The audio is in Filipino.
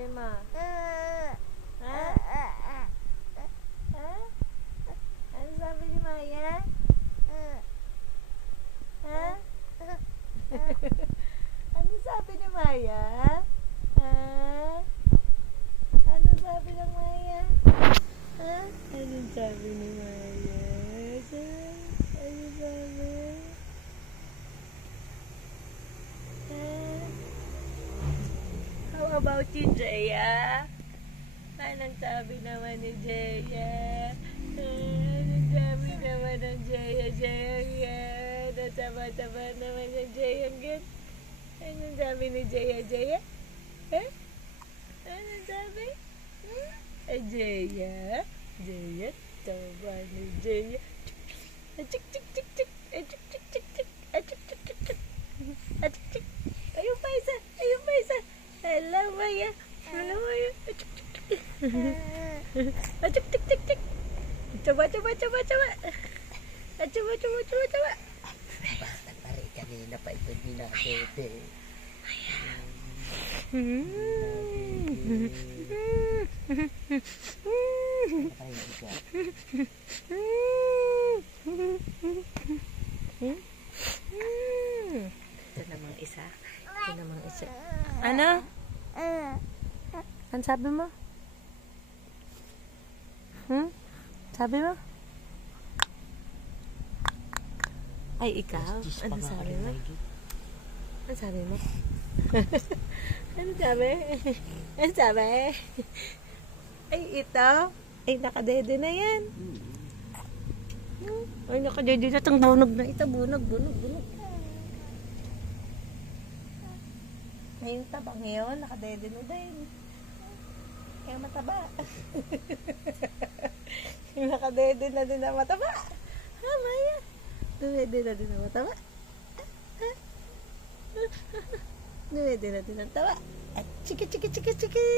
sabi mo? Ha? Ha? Ano sabi ni Maya? Ha? Ano sabi ni Maya? Ha? Ano sabi ng Maya? Ha? Ano sabi ni Maya? Ano sabi? How about you, Jaya? Anong sabi naman ni Jaya? Anong sabi naman ng Jaya? Jaya, nataba-taba naman ng Jaya. Anong sabi ni Jaya? Jaya? Eh? Anong sabi? Jaya? Jaya, taba ni Jaya. Chik, chik, chik, chik. Chik, chik, chik, chik. Chik, chik, chik, chik. Chik, chik. Ayun pa isa. Ayun pa isa. Hello, Maya. Hello, Maya. Chik, chik, chik. Chik, chik, chik, chik. Coba, coba, coba, coba. Coba, coba, coba, coba. Basta pa rin kanina pa ito ginagawa. Ito namang isa. Ito namang isa. Ano? Ano sabi mo? Sabi mo? Ay, ikaw? Ano sabi mo? Ano sabi mo? Ano sabi? Ano sabi? Ay, ito? Ay, nakadede na yan. Ay, nakadede na itong bunog na ito. Bunog, bunog, bunog. Ngayon tabang yun, nakadede na din. Kaya mataba. Nakadede na din na mataba. Ha, Maya? Dumede na din na mataba. Dumede na din ang taba. At chiki, chiki, chiki, chiki.